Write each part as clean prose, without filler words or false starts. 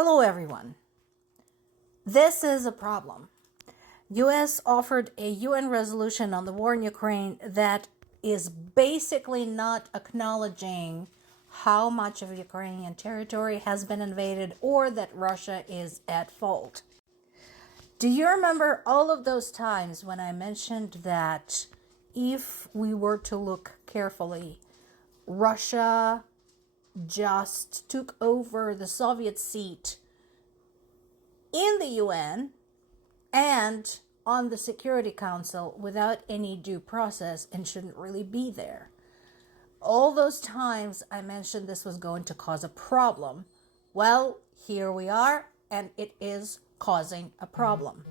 Hello everyone. This is a problem. US offered a UN resolution on the war in Ukraine that is basically not acknowledging how much of Ukrainian territory has been invaded or that Russia is at fault. Do you remember all of those times when I mentioned that if we were to look carefully, Russia just took over the Soviet seat in the UN and on the Security Council without any due process and shouldn't really be there? All those times I mentioned this was going to cause a problem. Well, here we are, and it is causing a problem.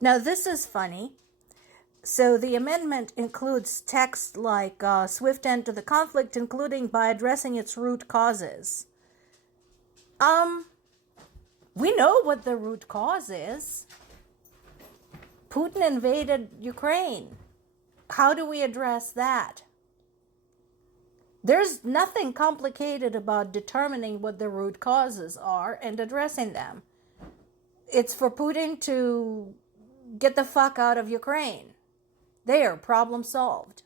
Now, this is funny. So the amendment includes text like swift end to the conflict, including by addressing its root causes. We know what the root cause is. Putin invaded Ukraine. How do we address that? There's nothing complicated about determining what the root causes are and addressing them. It's for Putin to get the fuck out of Ukraine. There, problem solved.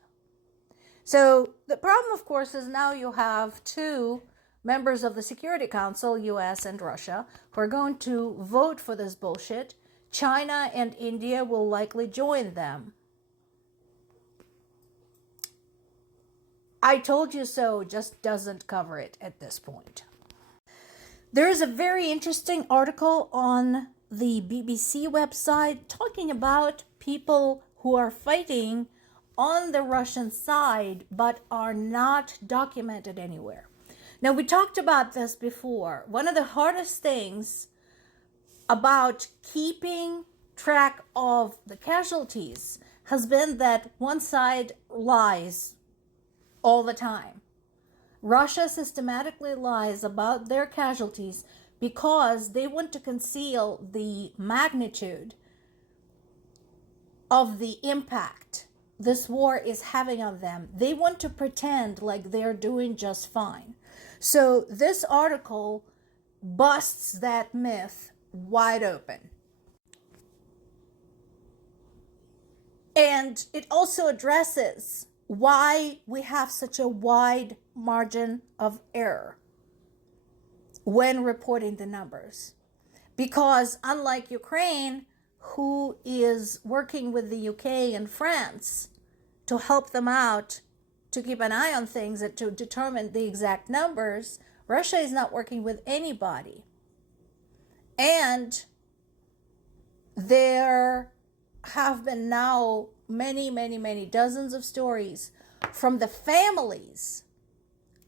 So the problem, of course, is now you have two members of the Security Council, US and Russia, who are going to vote for this bullshit. China and India will likely join them. I told you so just doesn't cover it at this point. There is a very interesting article on the BBC website talking about people who are fighting on the Russian side but are not documented anywhere. Now, we talked about this before. One of the hardest things about keeping track of the casualties has been that one side lies all the time. Russia systematically lies about their casualties because they want to conceal the magnitude of the impact this war is having on them. They want to pretend like they're doing just fine. So this article busts that myth wide open. And it also addresses why we have such a wide margin of error when reporting the numbers. Because unlike Ukraine, who is working with the UK and France to help them out, to keep an eye on things and to determine the exact numbers, Russia is not working with anybody. And there have been now many dozens of stories from the families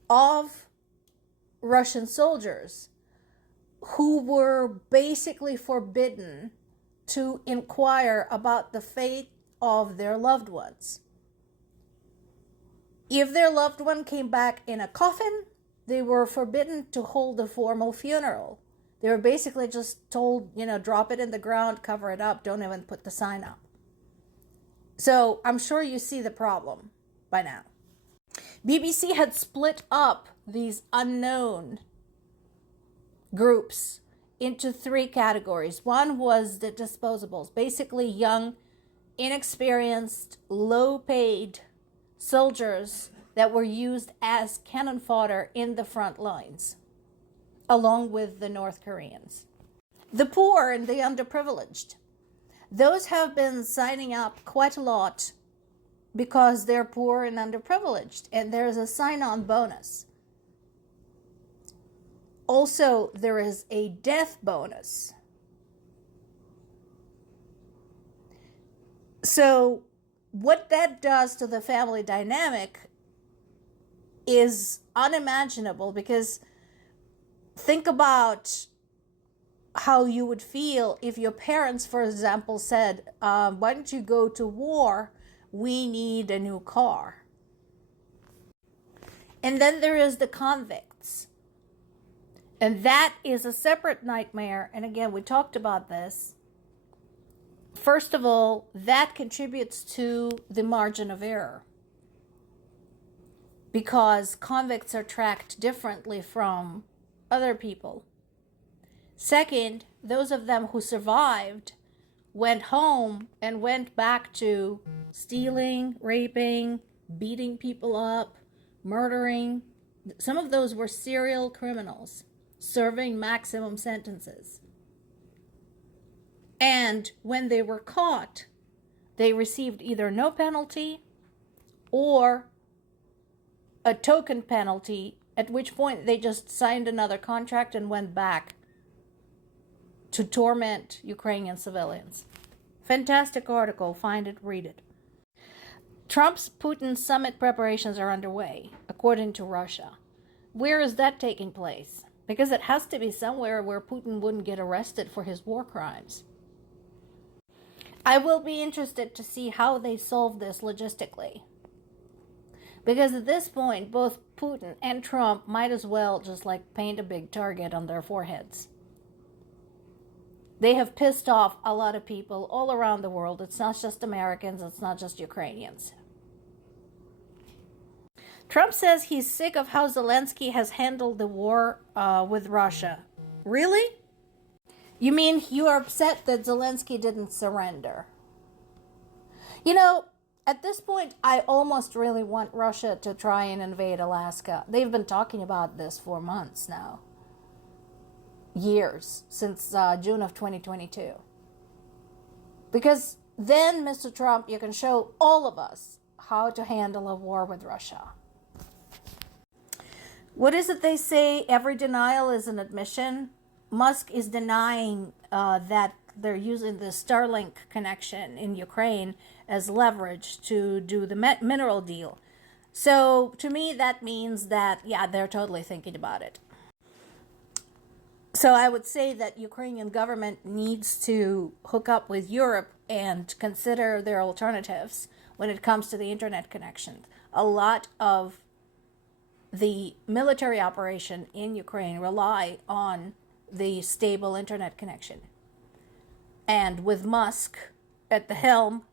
of Russian soldiers who were basically forbidden to inquire about the fate of their loved ones. If their loved one came back in a coffin, they were forbidden to hold a formal funeral. They were basically just told, drop it in the ground, cover it up, don't even put the sign up. So I'm sure you see the problem by now. BBC had split up these unknown groups into three categories. One was the disposables, basically young, inexperienced, low-paid soldiers that were used as cannon fodder in the front lines, along with the North Koreans. The poor and the underprivileged, those have been signing up quite a lot because they're poor and underprivileged, and there's a sign-on bonus. Also, there is a death bonus. So what that does to the family dynamic is unimaginable, because think about how you would feel if your parents, for example, said, why don't you go to war? We need a new car. And then there is the convicts. And that is a separate nightmare. And again, we talked about this. First of all, that contributes to the margin of error, because convicts are tracked differently from other people. Second, those of them who survived went home and went back to stealing, raping, beating people up, murdering. Some of those were serial criminals serving maximum sentences. And when they were caught, they received either no penalty or a token penalty, at which point they just signed another contract and went back to torment Ukrainian civilians. Fantastic article. Find it, read it. Trump's Putin summit preparations are underway, according to Russia. Where is that taking place? Because it has to be somewhere where Putin wouldn't get arrested for his war crimes. I will be interested to see how they solve this logistically. Because at this point, both Putin and Trump might as well just paint a big target on their foreheads. They have pissed off a lot of people all around the world. It's not just Americans, it's not just Ukrainians. Trump says he's sick of how Zelensky has handled the war with Russia. Really? You mean you are upset that Zelensky didn't surrender? You know, at this point, I almost really want Russia to try and invade Alaska. They've been talking about this for months now. Years, since June of 2022. Because then, Mr. Trump, you can show all of us how to handle a war with Russia. What is it they say? Every denial is an admission. Musk is denying that they're using the Starlink connection in Ukraine as leverage to do the mineral deal. So to me, that means that, yeah, they're totally thinking about it. So I would say that Ukrainian government needs to hook up with Europe and consider their alternatives when it comes to the internet connection. A lot of the military operation in Ukraine rely on the stable internet connection. And with Musk at the helm,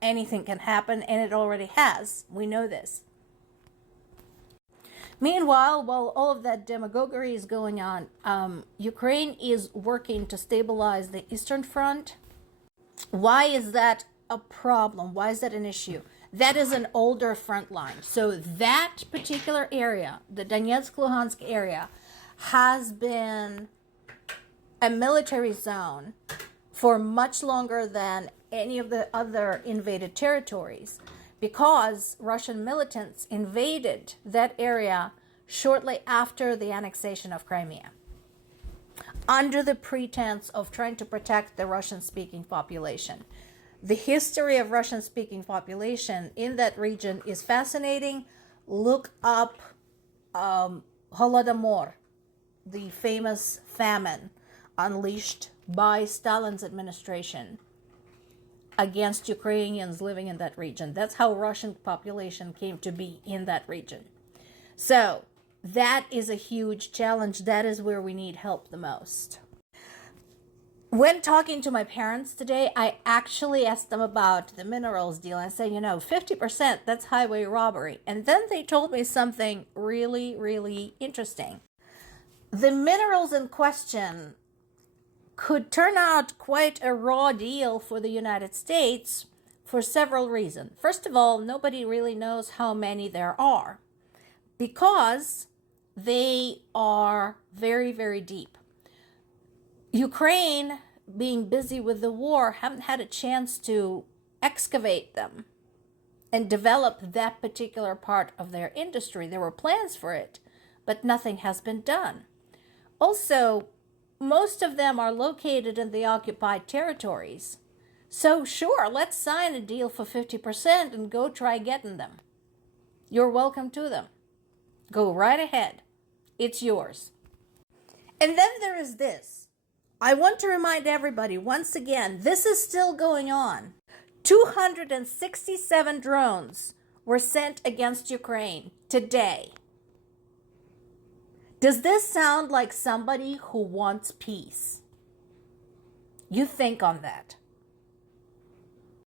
anything can happen, and it already has. We know this. Meanwhile, while all of that demagoguery is going on, Ukraine is working to stabilize the Eastern Front. Why is that a problem? Why is that an issue? That is an older front line. So that particular area, the Donetsk-Luhansk area, has been a military zone for much longer than any of the other invaded territories, because Russian militants invaded that area shortly after the annexation of Crimea, under the pretense of trying to protect the Russian-speaking population. The history of Russian-speaking population in that region is fascinating. Look up Holodomor, the famous famine unleashed by Stalin's administration against Ukrainians living in that region. That's how Russian population came to be in that region. So that is a huge challenge. That is where we need help the most. When talking to my parents today, I actually asked them about the minerals deal. I said, 50%, that's highway robbery. And then they told me something really, really interesting. The minerals in question could turn out quite a raw deal for the United States for several reasons. First of all, nobody really knows how many there are, because they are very, very deep. Ukraine, being busy with the war, haven't had a chance to excavate them and develop that particular part of their industry. There were plans for it, but nothing has been done. Also, most of them are located in the occupied territories. So sure, let's sign a deal for 50% and go try getting them. You're welcome to them. Go right ahead. It's yours. And then there is this. I want to remind everybody, once again, this is still going on. 267 drones were sent against Ukraine today. Does this sound like somebody who wants peace? You think on that.